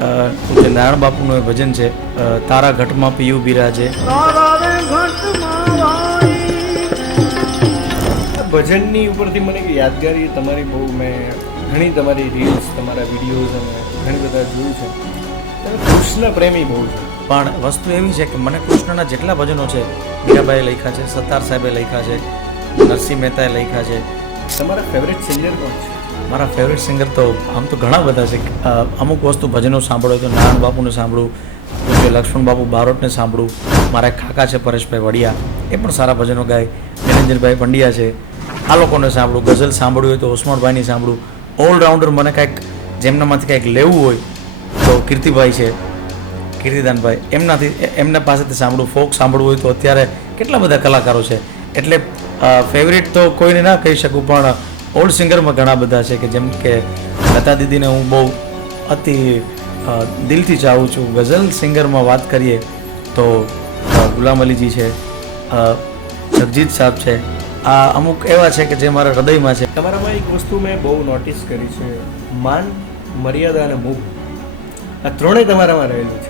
પૂજ્ય નારાયણ બાપુનું એ ભજન છે, તારા ઘટમાં પીયું બિરાજે. ભજનની ઉપરથી મને એક યાદગારી તમારી બહુ, મેં ઘણી તમારી રીલ્સ, તમારા વિડીયોઝ અને ઘણી બધા જોયું છે. તમે કૃષ્ણ પ્રેમી બહુ છો. પણ વસ્તુ એવી છે કે મને કૃષ્ણના જેટલા ભજનો છે, મીરાબાઈએ લખ્યા છે, સત્તાર સાહેબે લખ્યા છે, નરસિંહ મહેતાએ લખ્યા છે. તમારા ફેવરેટ સિંગર કોણ છે? મારા ફેવરેટ સિંગર તો આમ તો ઘણા બધા છે. અમુક વસ્તુ ભજનો સાંભળો તો નારાયણ બાપુને સાંભળું, પૂજ્ય લક્ષ્મણ બાપુ બારોટને સાંભળું. મારા એક કાકા છે પરેશભાઈ વડિયા, એ પણ સારા ભજનો ગાય. નિરંજનભાઈ પંડ્યા છે, આ લોકોને સાંભળું. ગઝલ સાંભળ્યું હોય તો ઓસમાણભાઈની સાંભળું. ઓલરાઉન્ડર મને કાંઈક જેમનામાંથી કાંઈક લેવું હોય તો કીર્તિભાઈ છે, કીર્તિદાનભાઈ, એમના પાસેથી સાંભળું. ફોક સાંભળવું હોય તો અત્યારે કેટલા બધા કલાકારો છે. એટલે ફેવરિટ તો કોઈને ના કહી શકું, પણ ઓલ્ડ સિંગરમાં ઘણા બધા છે કે જેમ કે લતા દીદીને હું બહુ અતિ દિલથી ચાહું છું. ગઝલ સિંગરમાં વાત કરીએ તો ગુલામ અલીજી છે, જગજીત સાહેબ છે. આ અમુક એવા છે કે જે મારા હૃદયમાં છે. તમારામાં એક વસ્તુ મેં બહુ નોટિસ કરી છે, માન, મર્યાદા અને મુખ, આ ત્રણેય તમારામાં રહેલું છે.